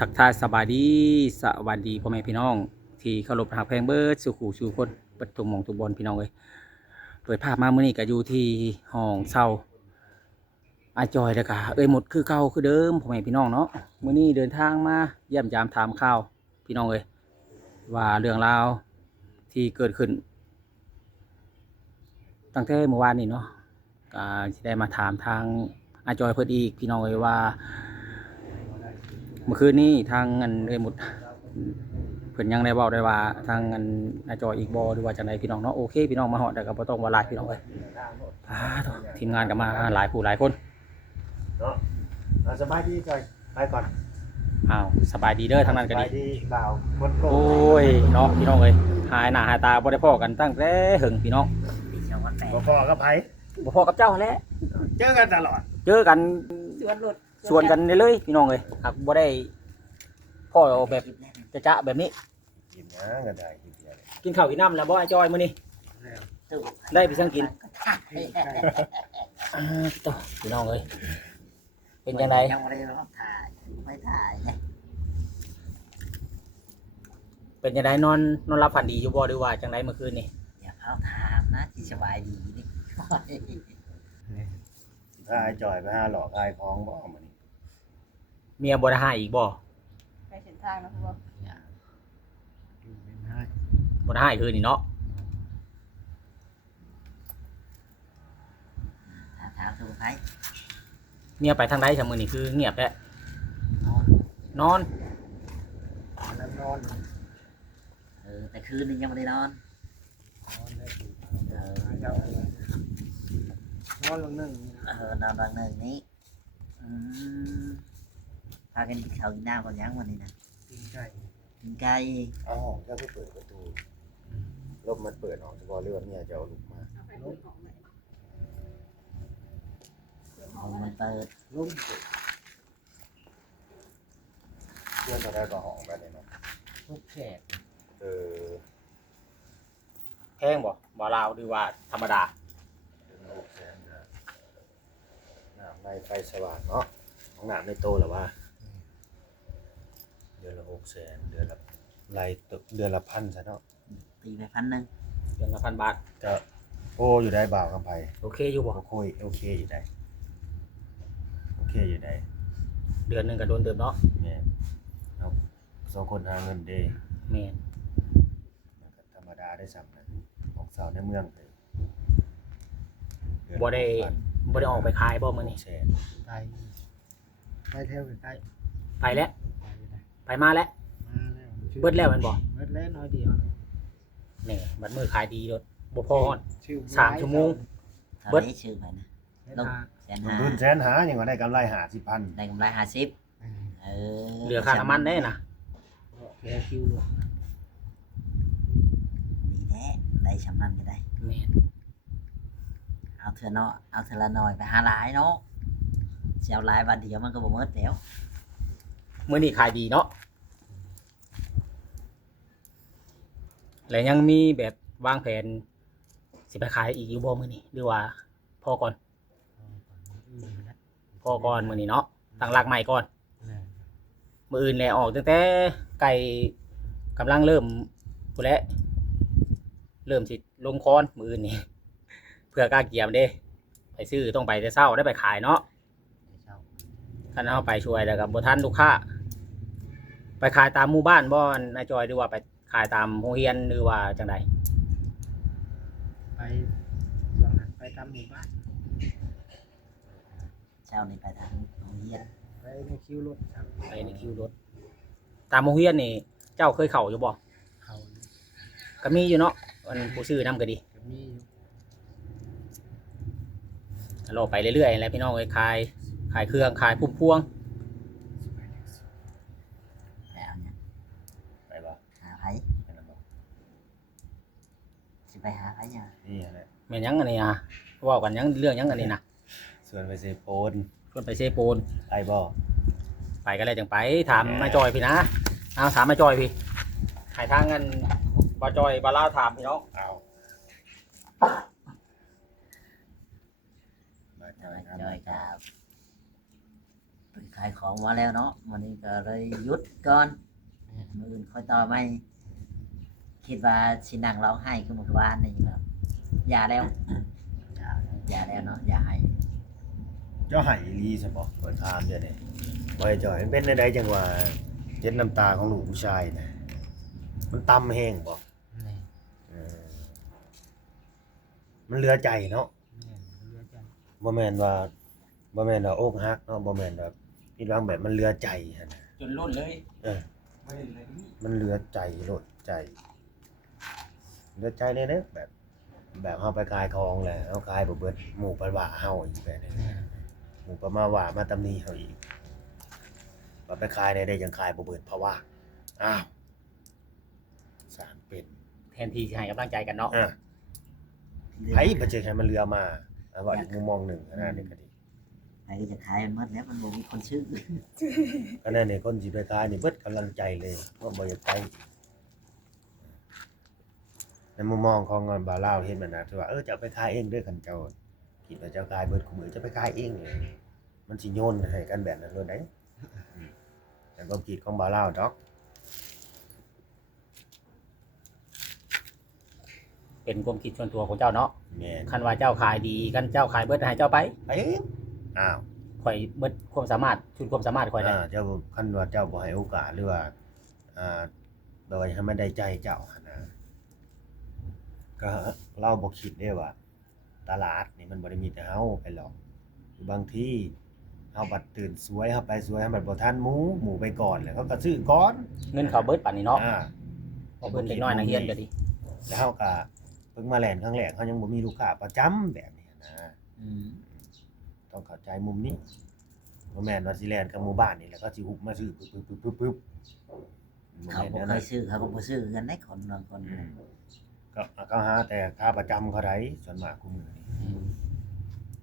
ทักทายสบายดีสวัสดีพ่อแม่พี่น้องที่เคารพรักแพงเบิดสู่ขู่สู่คนปัดทุกหมองทุกบอลพี่น้องเลยโดยภาพมาเมื่อนี้ก็อยู่ที่ห้องเช่าอาจอยแล้วก็หมดคือเก่าคือเดิมพ่อแม่พี่น้องเนาะเมื่อนี้เดินทางมาเยี่ยมยามถามข่าวพี่น้องเลยว่าเรื่องราวที่เกิดขึ้นตั้งแต่เมื่อวานนี้เนาะก็จะได้มาถามทางอาจอยเพิ่นอีกพี่น้องเลยว่าเมื่อคืนนี้ทางเงินหมดเพิ่นยังได้บอกได้ว่าทางเงินอาจอยอีกบอหรือว่าจังไดพี่น้องเนาะโอเคพี่น้องมาฮอดแต่ก็บ่ต้องว่าหลายพี่น้องเลยทีมงานก็มาหลายผู้หลายคนเนาะสบายดีก่อนไปก่อน อ้าวสบายดีเด้อทางนั้นก็ สบา ดี ยดีบ่าวคนโก โอ้ยเนาะพี่น้องเอ้ยหายหน้าหายตาบ่ได้พ้อกันตั้งแต่หึงพี่น้อง ปีสองพันแปด บ่พอกับไผ บ่พ้อกับเจ้าแหละ เจอกันตลอด เจอกัน สวนรถ สวนกันเลยพี่น้องเอ้ยหากบ่ได้พ้อแบบจะแบบนี้ กินนะก็ได้กินเดียว กินข้าวกินน้ำแล้วบ่ไอ้จอยมื้อนี้ ตู้ ได้ไปสั่งกินต่อพี่น้องเอ้ยเป็นจังได ยังไม่ได้รับถ่ายไม่ถ่ายไง เป็นจังไดนอนหลับฝันดีอยู่บ่หรือว่าจังไดเมื่อคืนนี่ อย่าเข้าถามนะที่สบายดีนี่ ถ้าไอ้จอยไปหาหลอกไอ้ของบ่มื้อนี้ เมียบ่ได้ให้อีกบ่ ไปเส้นทางนะพ่อ บ่ได้ให้คืนนี่เนาะ ถามตู้ไผ เมียไปทางใดซะมื้อนี้คือเงียบแล้วนอน แล้วนอน แต่คืนนี้ยังไม่ได้นอนนอนลงนึง นอนบางหนึ่งนี้พากันกินข้าวกินน้ำก่อนยังวันนี้นะ กินไก่ กินไก่ เอ้าเจ้าก็เปิดประตูลมมันเปิดออกเฉพาะเรื่องเนี่ยจะเอาลูกมา เอาไปเปิดของไหนเปิดห้อง มันเปิด ลมเพื่อนเราได้ก็ห้องแบบนี้เนาะ ทุกแขก เออ แพงบ่ลาวหรือว่าธรรมดา เป็นลูกแสนนะน้ำในไฟสว่างเนาะของน้ำในโตหรือว่าเดือนละ600,000เดือนละรายเดือนละ1,000ซะเนาะ ตีไป1,000 เดือนละ1,000 บาท ก็โอ้อยู่ได้บ่าวกับไผ โอเคอยู่บ่ โอเคอยู่ได้โอเคอยู่ได้ เดือนหนึงก็โดนเติมเนาะ แม่เอาสองคนหาเงินเด้ แม่น ธรรมดาได้ซ้ำนะออกสาวในเมืองเลยเอน บ่ได้ออกไปขายบ่มื้อนี้ แสน ไปเที่ยวใกล้ ไปแล้ว ไปเลย ไปมาแล้ว มาแล้ว เบิดแล้วแม่นบ่ เบิดแล้วน้อยเดียวนะ แหน่บัดมื้อขายดีโดดบ่พอฮอด ชื่อ 3 ชั่วโมง เท่านี้ชื่อไปนะ ลง แสนห้า รุ่นแสนหายังว่าได้กำไร50,000 ได้กำไร50เหลือค่าน้ำมันได้น่ะ แค่คิวลง ดีแท้ได้ชำนาญก็ได้ แม่น เอาเธอเนาะเอาเธอละหน่อยไปหาหลายเนาะเสียวหลายวันเดียวมันก็บ่หมดแล้ว มื้อนี้ขายดีเนาะแล้วยังมีแบบวางแผนสิไปขายอีกอยู่บ่มื้อนี้หรือว่าพอก่อนมื้อนี้เนาะตั้งหลักใหม่ก่อนมื้ออื่นแลออกตั้งแต่ไก่กำลังเริ่มพู้นแหละเริ่มสิลงคอนมื้ออื่นนี่เพื่อกล้าเกียมเด้ไปซื้อต้องไปแต่เช้าได้ไปขายเนาะคันเฮาไปช่วยแล้วก็บ่ทันลูกค้าไปขายตามหมู่บ้านบ่นายจอยหรือว่าไปขายตามโรงเรียนหรือว่าจังได ไปส่วนนั้นไปทำหมู่บ้าน เช้านี้ไปทางโรงเรียน ไปในคิวรถครับ ไปในคิวรถตามโรงเรียนนี่เจ้าเคยเข้าอยู่บ่ เขา ก็มีอยู่เนาะมันผู้ซื้อนำก็ดี จะมีอยู่ รอไปเรื่อยๆแหล้วพี่น้องเอ้ยขายเครื่องขายพุ่มพวง แล้วเนี่ย ไปบ่ หาไผ ไปนำบ่ สิไปหาไผเนี่ย นี่แหละ แม่นหยังอันนี้นะเว้ากันหยังเรื่องหยังอันนี้นะ ส่วนไปเซโปน ชวนไปเซโปน ไปบ่ ไปก็เลยจังไปถามมาจอยพี่นะเอาถามมาจอยพี่ให้ทางเงินบ่จอยบ่ลาวถามพี่น้อง เอามาจอยกัน จอยกับไป ขายของมาแล้วเนาะวันนี้ก็เลยหยุดก่อนมื้ออื่นค่อยต่อไม่คิดว่าสินั่งร้องไห้คือเมื่อวานนี่ครับอย่าแล้วอย่าแล้วเนาะอย่าให้ เจ้าให้อีหลีซะบ่เปิดทานเดี๋ยวนี้บ่ให้จ่อยมันเป็นได้จังว่าเห็นน้ำตาของลูกผู้ชายน่ะมันต่ำแห้งบ่ นี่ เออมันเหลือใจเนาะ นี่เลือดจัง บ่แม่นว่าอกหักเนาะบ่แม่นแบบคิดว่าแบบมันเหลือใจหั่นน่ะ จนล้นเลย เออมันเหลือใจโลดใจเหลือใจแน่ๆแบบเฮาไปขายของแหละเฮาขายบ่เบิดหมู่ปันว่าเฮาอีกแบบนี้หมู่ปมาว่ามาตำหนิเฮาอีกว่าไปขายได้ยังขายบ่เบิดเพราะว่าอ้าวสร้างเป็น แทนที่จะให้กำลังใจกันเนาะ ไผบ่เจอให้มันเหลือมาว่าอีกมุมมองหนึ่งอันนั้นนี่ก็ดี ใครก็จะขายมันหมดแล้วมันบ่มีคนซื้อ อันนั้นนี่คนสิไปขายนี่เบิดกำลังใจเลยว่าบ่อยากไปในมุมมองของบ่าวลาวเห็นมันนะที่ว่าจะเอาไปขายเองเด้อคันเจ้าคิดว่าเจ้าขายเบิดคุมื้อจะไปขายเองเลยมันสิโยนให้กันแบบนั้นเลยได้แต่ความคิดของบ่าวลาวดอก เป็นความคิดส่วนตัวของเจ้าเนาะ แม่น คันว่าเจ้าขายดีกันเจ้าขายเบิดให้เจ้าไป ไปเองอ้าว ข่อยเบิดความสามารถชุดความสามารถข่อยได้ เจ้าคันว่าเจ้าบ่ให้โอกาสหรือว่าแบบว่าให้มันได้ใจเจ้าหั่นนะก็เราบ่คิดเด้ว่าตลาดนี่มันบ่ได้มีแต่เฮาไปหรอกบางทีเฮาบัดตื่นสวยเฮาไปสวยเฮาบัดบ่ทันหมู่ไปก่อนแล้วเขาก็ซื้อก่อน เงินเขาเบิดปานนี้เนาะ อ่า พอเพิ่นเด็กน้อยนักเรียนก็ดี แล้วเฮาก็เพิ่งมาแล่นครั้งแรกเฮายังบ่มีลูกค้าประจำแบบนี้นะ อืม ต้องเข้าใจมุมนี้บ่แม่นว่าสิแล่นกับหมู่บ้านนี่แล้วก็สิฮุบมาซื้อปึ๊บๆๆ เขา บ่ บ่ แม่น เค แนวนั้ ย น ซื้อเขาก็บ่ซื้อกันได้คนบางคน ก็เขาหาแต่ค่าประจำเขาได้ส่วนมากกูมือนี่ อืม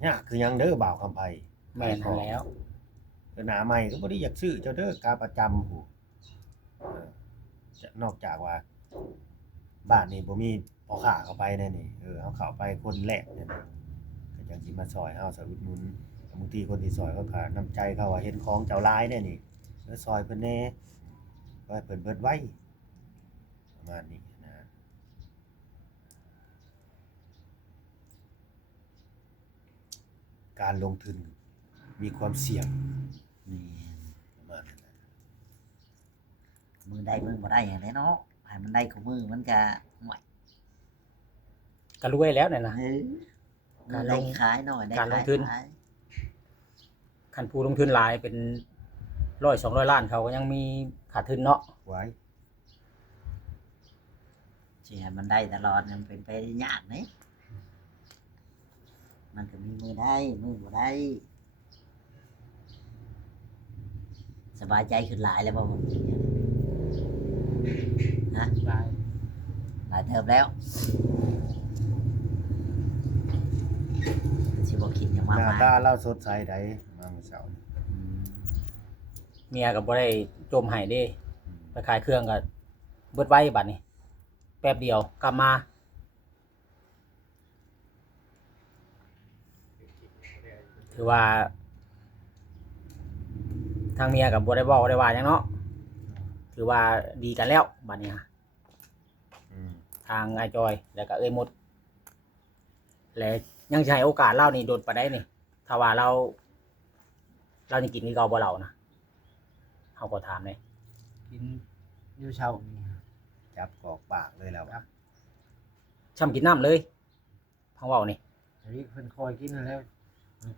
ยากคือหยังเด้อบ่าวคำไผ แม่นนั่นแล้ว หน้าใหม่ก็บ่ได้อยากซื้อเจ้าเด้อค่าประจำผู้จะนอกจากว่าบ้านนี่บ่มีพ่อค้าเข้าไปแน่นี่เฮาเข้าไปคนแรกเนี่ยนะก็จังสิมาซอยเฮาซอยอุดหนุนบางทีคนที่ซอยเขาก็น้ำใจเขาว่าเห็นของเจ้าหลายแน่นี่ซอยเพิ่นแหน่ว่าให้เพิ่นเบิดไว้ประมาณนี้นะ การลงทุนมีความเสี่ยง นี่ ประมาณนั้นนะ มือได้มือบ่ได้อย่างไรเนาะให้มันได้ของมือมันก็ห่วย ก็รวยแล้วนั่นน่ะ เฮ้ย การล ได้ ง ขายหน่อยได้ การลง ขาย ทุน ขาย คันผู้ลงทุนหลายเป็น100-200 ล้านเขาก็ยังมีขาดทุนเนาะ ไว้ สิให้มันได้ตลอดมันเป็นไปได้ยากนี่มันก็มีมือได้มือบ่ได้สบายใจขึ้นหลายแล้วบ่ผมฮะ ลาย หลายเทอมแล้วสิบ่คิดหยัง ห มาก น้าม าย ตาเราสดใสได้มาเมื่อเช้านี่ อืม เมียก็บ่ได้จมให้เด้ อืม ไปขายเครื่องก็เบิดไว้บัดนี้ แป๊บเดียวกลับมา ถือว่า ทางเมียกับบ่ได้เว้าได้ว่าหยังเนาะถือว่าดีกันแล้วบัดนี้ฮะ อืม ทางไอ้จอยแล้วก็เอ้ยมดและยังสิให้โอกาสเรานี่โดนปานใดนี่ถ้าว่าเรานี่กินคือเก่าบ่เรานะเฮาก็ถามเลย กินอยู่เช้านี่ จับกอกปากเลยแล้ว ครับ ช่ำกินน้ำเลยพังเว้านี่ แต่นี่เพิ่นคอยกินนั่นแหล้ว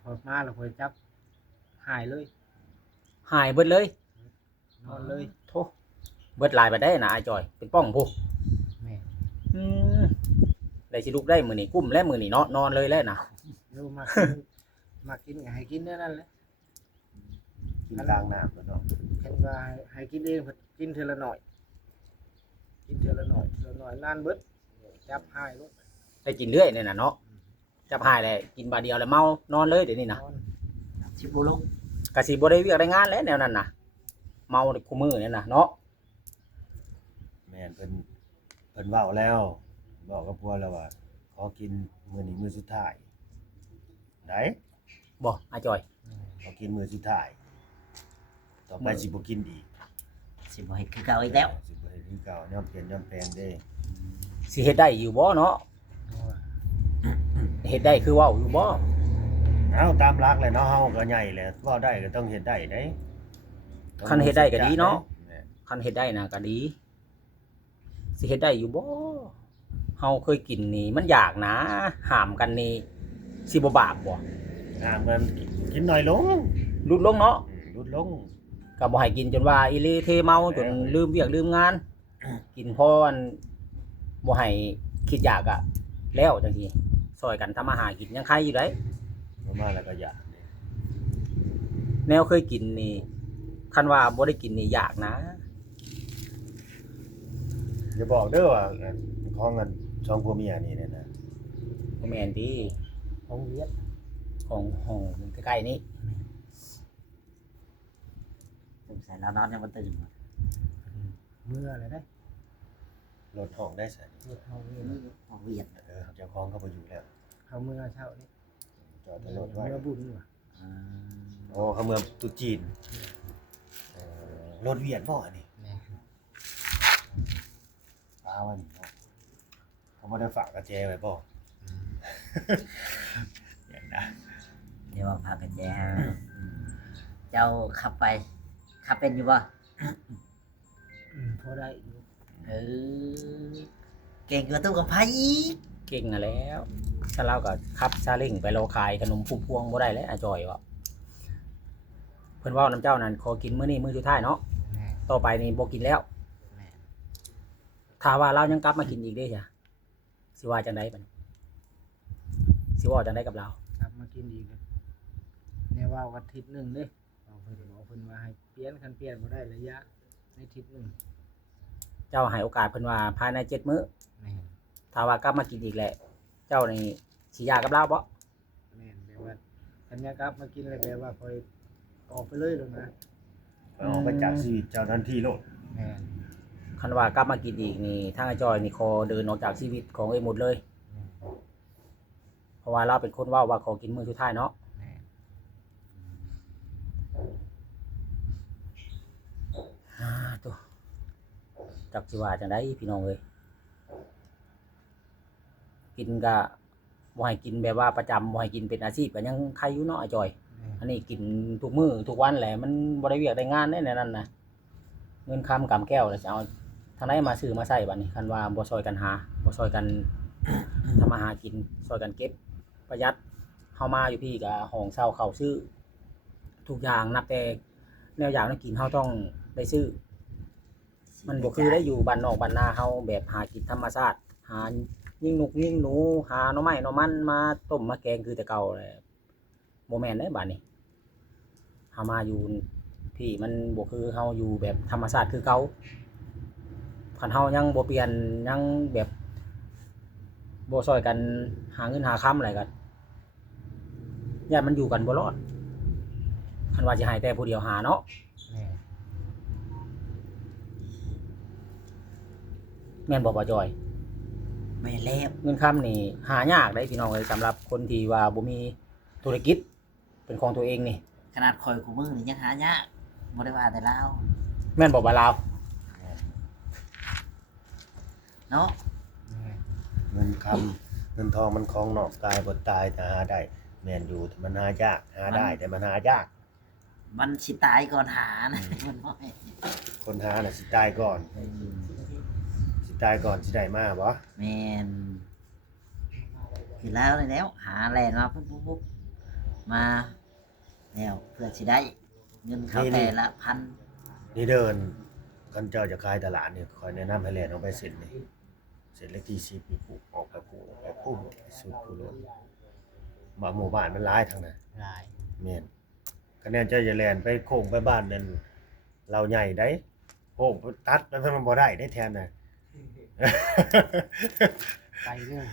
พอมาแล้วคอยจับหายเลย หายเบิดเลย นอนเลย โธ่เบิดหลายไปได้นะไอ้จอย เป็นป้องผู้ แม่ อืมได้สิลุกได้มื้อนี้กุ้มแล้วมื้อนี้เนาะนอนเลยแล้วนะ เดี๋ยวมากิน มากินก็ให้กินเท่านั้นแหละ กินกลางน้ำแล้วเนาะ เห็นว่าให้กินเองเพิ่นกินเทื่อละหน่อย กินเทื่อละหน่อยเทื่อละหน่อยนานเบิดจับหายลูก ได้กินเรื่อยเนี่ยน่ะเนาะจับหายเลยกินบาดเดียวแล้วเมานอนเลยเดี๋ยวนี้นะ นอน สิบ่ลุก ก็สิบ่ได้เวียกได้งานแล้วแนวนั้นน่ะเมาคู่มือเนี่ยน่ะเนาะ แม่นเพิ่นเว้าแล้วบอกกับพวกแล้วว่าขอกินมื้อนี้มื้อสุดท้ายได้ บ่ไอ้จอย ขอกินมื้อสุดท้าย ไปสิบ่กินอีก สิบ่เฮ็ดคือเก่าอีกแล้ว สิบ่เฮ็ดคือเก่ายอมเปลี่ยนยอมแปลงเด้ สิเฮ็ดได้อยู่บ่เนาะเฮ็ดได้คือเว้าอยู่บ่ เอาตามหลักแหละเนาะเฮาก็ใหญ่แหละเว้าได้ก็ต้องเฮ็ดได้เด้ คันเฮ็ดได้ก็ดีเนาะคันเฮ็ดได้น่ะก็ดีสิเฮ็ดได้อยู่บ่เฮาเคยกินนี่มันอยากนะห้ามกันนี่สิบ่บาปบ่ ห้ามกันกินน้อยลง ลดลงเนาะ ลดลง ก็บ่ให้กินจนว่าอีหลีเทเมาจนลืมเวียกลืมงาน กินพออันบ่ให้คิดอยากอะแล้วจังซี่ซอยกันทำอาหารกินยังใครอยู่ได้ ประมาณแล้วก็อยาก แนวเคยกินนี่คันว่าบ่ได้กินนี่อยากนะ อย่าบอกเด้อว่าของกันสองผัวเมียนี่เนี่ยนะ บ่แม่นติ ของเวียด ของห้องใกล้ๆนี้ สงสัยเรานอนยังบ่ตื่นวะ เมื่ออะไรได้ รถห้องได้ใส่ เฮ็ดเฮาเวียด ของเวียด เจ้าของเขาบ่อยู่แล้ว เฮาเมื่อเช้านี่ จอดรถไว้ เมื่อบุญว่ะ อ่า โอ้เขาเมืองตุจีนรถเวียดบ่อันนี้ แม่ ปลาวันนี้เนาะเขาบ่ได้ฝากกระแจไว้บ่อย่างนะ เดี๋ยวว่าพากันแจเจ้าขับไปขับเป็นอยู่บ่ พอได้อยู่ เออเก่งกว่าตู้กับไผอีก เก่งอะแล้วถ้าเราก็ขับซาเล้งไปรอขายขนมพุ่มพวงบ่ได้แล้วอาจอยว่าเพิ่นเว้านํเจ้านั่นขอกินมื้อนี้มื้อสุดท้ายเนาะ แม่ ต่อไปนี่บ่กินแล้ว แม่ ถ้าว่าเรายังกลับมากินอีกเด้จ้ะสิว่าจังไดบัดนี้สิเว้าจังไดกับเรา กลับมากินอีกเนี่ยว่าวันอาทิตย์หนึงเด้บอกเพิ่นว่าให้เปลี่ยนคันเปลี่ยนบ่ได้ระยะในอาทิตย์หนึง เจ้าให้โอกาสเพิ่นว่าภายใน7มื้อ แม่น ถ้าว่ากลับมากินอีกแหละ เจ้านี่สิยากับเราบ่ แม่นแปลว่าคันยากลับมากินแล้วแปลว่าค่อยออกไปเลยแล้วนะ ออกไปจากชีวิตเจ้าทันทีโลด แม่น คันว่ากลับมากินอีกนี่ทางอาจอยนี่ขอเดินออกจากชีวิตของเอ้ยหมดเลย เพราะว่าเราเป็นคนเว้าว่าขอกินมื้อสุดท้ายเนาะ แม่น ตัวจักสิว่าจังไดพี่น้องเอ้ยกินก็บ่ให้กินแบบว่าประจำบ่ให้กินเป็นอาชีพก็ยังใครอยู่เนาะอาจอย อันนี้กินทุกมื้อทุกวันแหละมันบ่ได้เวียกได้งานได้ในนั้นนะเงินคำกำแก้วแล้วจะเอาทางไหนมาซื้อมาใช้บัดนี้คันว่าบ่ซอยกันหาบ่ซอยกัน ทำมาหากินซอยกันเก็บประหยัดเฮามาอยู่พี่ก็ห้องเช่าเข้าซื้อ ทุกอย่างนับแต่แนวอย่างนั้นกินเฮาต้องได้ซื้อ มันบ่คือได้อยู่บ้านนอกบ้านนาเฮาแบบหากินธรรมชาติหายิงนกยิงหนูหาหน่อไม้หน่อมันมาต้มมาแกงคือแต่เก่าแหละบ่แม่นเด้บัดนี้เฮามาอยู่ที่มันบ่คือเฮาอยู่แบบธรรมชาติคือเก่าคันเฮายังบ่เปลี่ยนยังแบบบ่ช่วยกันหาเงินหาค้ำอะไรกันญาติมันอยู่กันบ่รอดคันว่าสิให้แต่ผู้เดียวหาเนาะ แม่น แม่นบ่บ่จอย แม่นแล้ว เงินค้ำนี่หายากได้พี่น้องเลยสำหรับคนที่ว่าบ่มีธุรกิจเป็นของตัวเองนี่ ขนาดคอยกูมือนี่ยังหายากบ่ได้ว่าแต่ลาว แม่นบ่บ่าลาว เนาะ แม่น เงินคำเงินทองมันของนอกกายบ่ตายแต่หาได้แม่นอยู่แต่มันหายากหาได้แต่มันหายาก มันสิตายก่อนหานะ มันบ่ให้ คนหาน่ะสิตายก่อนสิตายก่อนสิได้มาบ่ แม่นคือแล้วเลยแล้ว หาแลนมาปุ๊บปุ๊บปุ๊บมาแล้วเพื่อสิได้ เงินเขาแต่ละพัน นี่เดินกันเจ้าจะขายตลาดนี่คอยแนะนำให้แล่นออกไปเส้นนี่เส้นเลขที่10นี่ปลูกออกไปปลูกไปปลูกไปสุดผู้โลดมาหมู่บ้านมันหลายทางนั้น หลาย แม่นคะแนนเจ้าจะแล่นไปโค้งไปบ้านนั่นเราใหญ่ได้โค้งตัดไปมันบ่ได้ได้แทนน่ะ ไปเรื่อง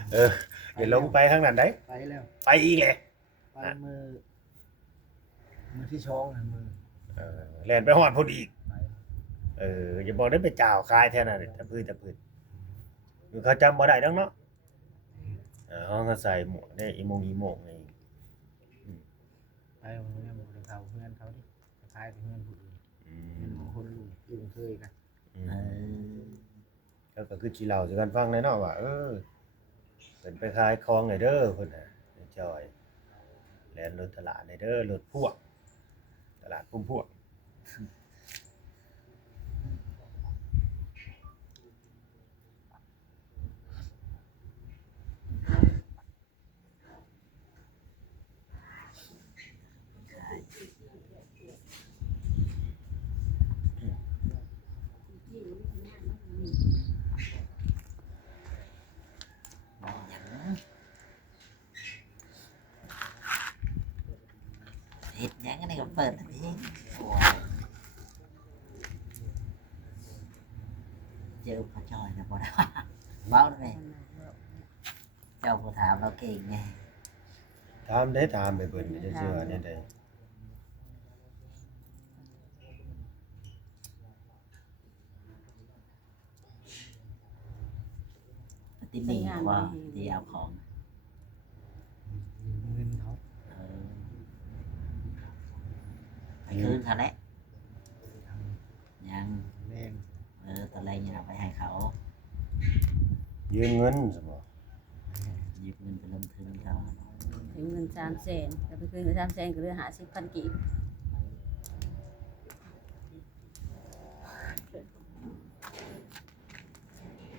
อย่าลงไปทางนั้นได้ ไปแล้ว ไปอีกแหละ ไปมือที่ช่องนะมือ แล่นไปฮอดพุ่นอีก ไป อย่าบอกได้ไปจ่าวคายแท้น่ะแต่พืชอยู่เขาจำบ่ได้ดอกเนาะเฮาก็ใส่หมวกได้อีโมงนี่ ไปวันนี้บอกเขาเพื่อนเขาดิไปขายที่เพื่อนผู้อื่น เป็นคนอยู่เคยกัน เออ แล้วก็คือสิเล่าสู่กันฟังแน่เนาะว่าเพิ่นไปขายของได้เด้อเพิ่นน่ะจอยแล่นรถตลาดได้เด้อรถพ่วงตลาดพุ่มพวง เฮ็ดหยังอันนี้ก็เปิดอันนี้เจอพอจอยนะบ่ได้ว่าเว้าเลยเจ้าผู้ถามเราเก่งไง ถามได้ถามไปเพิ่นจะเชื่อเนี่ยได้ ปฏิมีว่าที่เอาของ เงินเขา เออไปคืนเขาแล้วยัง แม่น ตอนแรกยังเอาไปให้เขา ยืมเงินซะบ่ หยิบเงินไปลงทุนเขา ถึงเงิน300,000แต่ไปคืนเงิน300,000ก็เหลือ50,000กีบ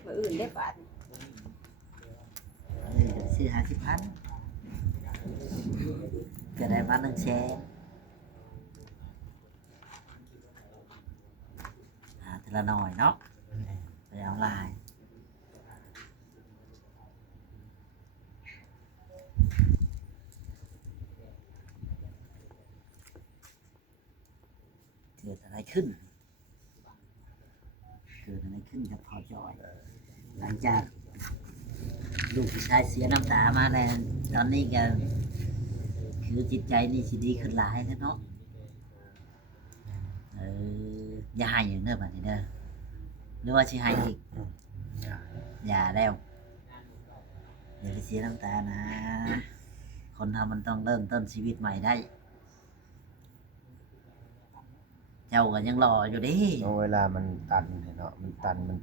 มื้ออื่นได้บาท ซื้อ50,000ก็ได้มา1แสนทีละหน่อยเนาะไปเอาลายเกิดอะไรขึ้นกับพ่อจอย หลังจากลูกผู้ชายเสียน้ำตามาแล้วตอนนี้ก็คือจิตใจนี่สิดีขึ้นหลายแล้วเนาะอย่าให้อย่างเด้อบัดนี้เด้อหรือว่าสิให้อีก อย่าแล้วอย่าไปเสียน้ำตานะ คนเรามันต้องเริ่มต้นชีวิตใหม่ได้ เจ้าก็ยังรออยู่ดิ เอาเวลามันตันเนาะมันตันมัน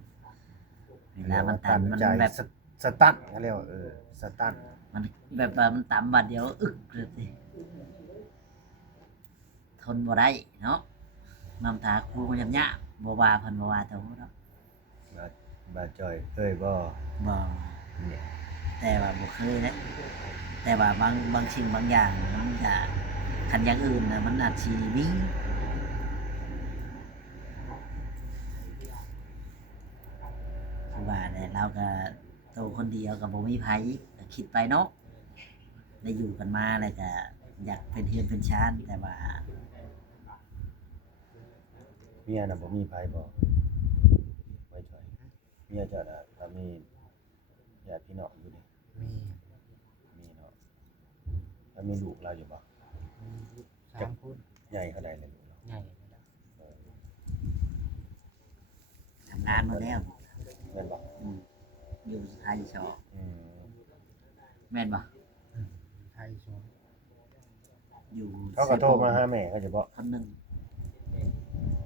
เวลามันตันมัน ใจ แบบ สตันเขาเรียกว่าสตัน มันแบบว่ามันต่ำบัดเดียวอึกเลยสิทนบ่ได้เนาะน้ำตาครูมันยะบ่ว่าเพิ่นบ่ว่าแต่ว่าเนาะ บาจอยเคยบ่ บ่ เนี่ย แต่ว่าบ่เคยนะแต่ว่าบางสิ่งบางอย่างมันจะคันอย่างอื่นน่ะมันอาจสิมีคือว่าแต่เราก็โตคนเดียวก็บ่มีไผก็คิดไปเนาะได้อยู่กันมาแล้วก็อยากเป็นเฮือนเป็นชานแต่ว่า เมียน่ะบ่มีไผบ่ไว้จอยเมียเจ้าน่ะถ้ามีญาติพี่น้องอยู่นี่ มี มีเนาะแล้วมีลูกเราอยู่บ่ 3 คน ใหญ่เท่าใดเลยลูกเรา ใหญ่แล้ว ทำงานมาแล้ว แม่นบ่ อยู่ไทยชอ อืม แม่นบ่ ไทยสอง อยู่ เขาก็โทรมาหาแม่เขาจะบ่ คนหนึง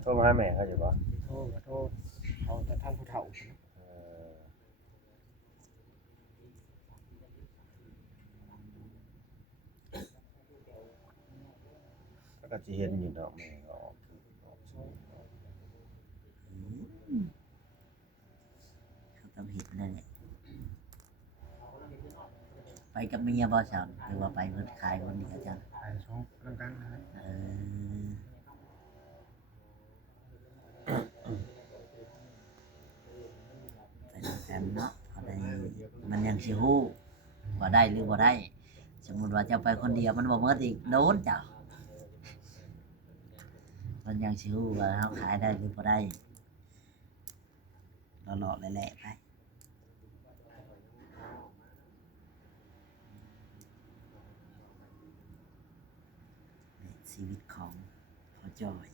โทรมาหาแม่เขาจะบ่ โทษก็โทษเขาจะทำผู้เฒ่า เออแล้วก็สิเห็นอยู่ดอกแม่ก็ออกคือออกชื่อ เขาต้องเห็นนั่นแหละไปกับเมียบ่ฉันหรือว่าไปเพิ่นขายคนเดียวจัง ไทยสองนำกันนะ เอไปด้วยกันเนาะพอได้มันยังสิฮู้ว่าได้หรือบ่ได้ สมมุติว่าเจ้าไปคนเดียวมันบ่หมดอีกโดนเจ้ามันยังสิฮู้ว่าเฮาขายได้หรือบ่ได้เลาะๆแหละๆไปนี่ชีวิตของพ่อจอย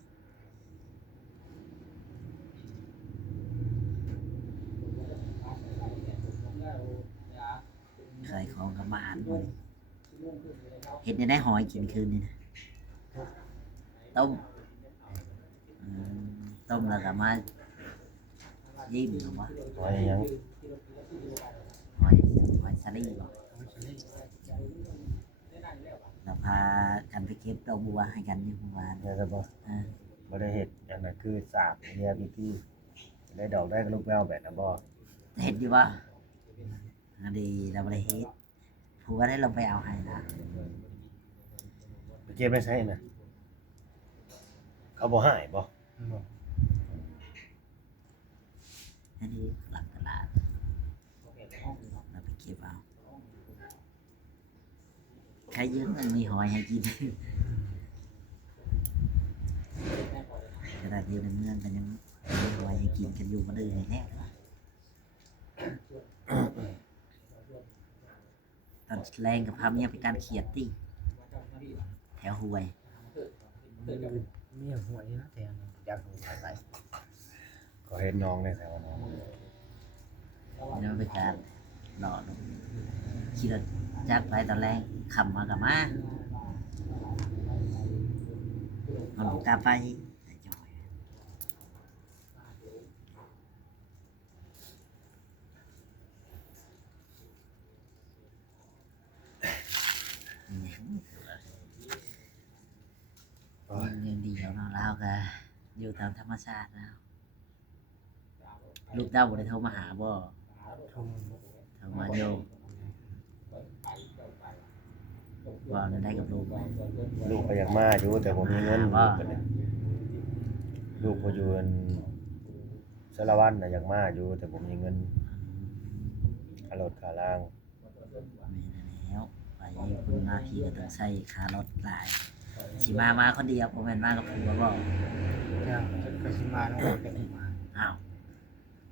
ขายของกับมาอ่านมื้อนี้เฮ็ดได้หอยกินคืนนี่นะต้ม ต้มแล้วก็มายิ้มหรือว่า ไว้หยัง หอยสลีบ่เราพากันไปเก็บดอกบัวให้กันอยู่เมื่อวาน ได้บ่ อ่า บ่ได้เฮ็ดอันนั้นคือสากเฮียพี่ได้ดอกได้ก็ลูกแววแบบนั้นบ่ เห็นอยู่ว่าอันดีเราไม่ได้เฮ็ดผัวได้ลงไปเอาให้นะ ไปเก็บได้ใช้น่ะเขาบ่ให้บ่ อันนี้หลังตลาดเราไปเก็บเอาใครยืมมันมีหอยให้กินขนาดอยู่ในเมืองกันยังมีหอยให้กินกันอยู่มาเลยแน่ตอนแรงกับพาเมียไปการเขียดติ้งแถวห้วย มีหวยนะแต่อยากหวยไป ก็เห็นน้องได้แถวน้อง แล้วไปการหล่อลงขี่รถจักรไปตอนแรกขับมากับมามันบอกกล้าไปไอ้จอยเรื่องดีแล้วเนาะแล้วก็อยู่ตามธรรมชาติแล้วลูกเต้าบ่ได้โทรมาหาบ่ ทุ่ม โทรมาโยว่าได้กับลูก ลูกก็อยากมาอยู่แต่ผมมีเงิน ว่า ลูกก็อยู่อันสารวัตรน่ะอยากมาอยู่แต่ผมมีเงินค่ารถค่าล่าง ไม่ได้แล้วไปคุณมาพี่ก็ต้องใช้ค่ารถหลายสิมาคนเดียวผมเป็นมากับผัวบอก จ้าก็สิมาแล้วก็ได้มา อ้าว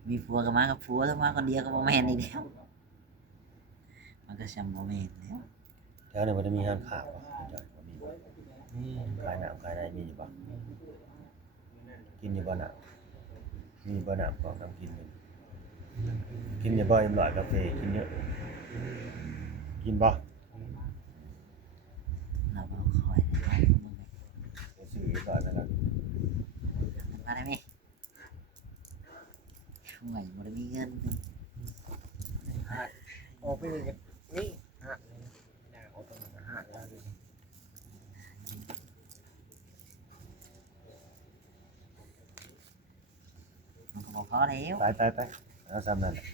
มีผัวก็มากับผัวถ้ามาคนเดียวก็บ่แม่นอีกแล้วมันก็จำบ่แม่นแล้ว แล้วเนี่ยมันจะมีห้างขาวบ่จอยบ่มีบ่ นี่ ขายน้ำขายอะไรมีอยู่บ่กินอยู่บ่น่ะมีบ่น้ำของน้ำกินอยู่กินอยู่บ่เอ็มร้อยกาแฟกินเยอะกินบ่ เราก็คอยได้ของมึง ไปซื้ออีกก่อนนะครับ มาได้ไหมช่วยบ่ได้มีเงิน หาดออกไปนี่นี่หาดเลยนะออกตรงนั้นหาดแล้วดิ มันก็บ่พอแล้ว ไปเอาซ้ำนั่นน่ะ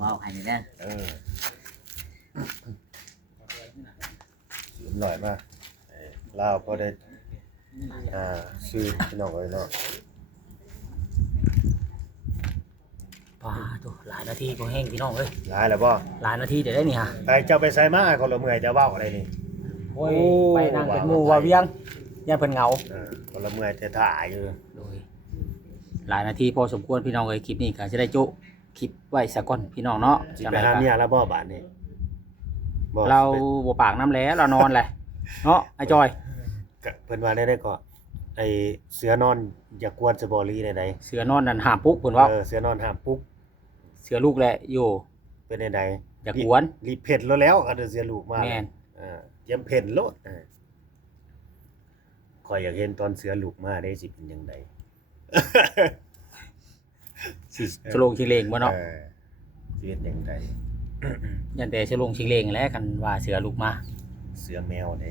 บ่เอาให้นี่เด้อ เออซื้ออร่อยมากลาวก็ได้ซื้อพี่น้องเลยเนาะ ป้าตัวหลายนาทีก็แห้งพี่น้องเอ้ย หลายแล้วบ่ หลายนาทีเดี๋ยวได้นี่ฮะ ไปเจ้าไปไสมาคนละเมื่อยจะเว้าอะไรนี่ โอ้ยไปนั่งเป็นหมู่ว่าเวียงย่านเพิ่นเหงา คนละเมื่อยจะถ่ายอยู่ โดยหลายนาทีพอสมควรพี่น้องเอ้ยคลิปนี้ก็จะได้จุคลิปไว้สักก่อนพี่น้องเนาะ สิ จัง ไป ได๋ หา ก็ เมียแล้วบ่บาดนี้บ่ เราบ่ปากน้ำแล้วเรานอนแหละเนาะไอ้จอย ก็เพิ่นว่าได้ก่อไอ้เสือนอนอย่ากวนสบอรีใด เสือนอนนั่นห้ามปลุกเพิ่นว่า เสือนอนห้ามปลุก เสือลูกแหละอยู่ เป็นใด อย่ากวน รีบเผ็ดแล้วคันเสือลูกมา แม่น เตรียมเผ็ดโลดข่อยอยากเห็นตอนเสือลูกมาได้สิเป็นจังได สิชโลงชิงเลงบ่เนาะ สิเป็นจังได ยันแต่ชโลงชิงเลงแหละคันว่าเสือลูกมา เสือแมวได้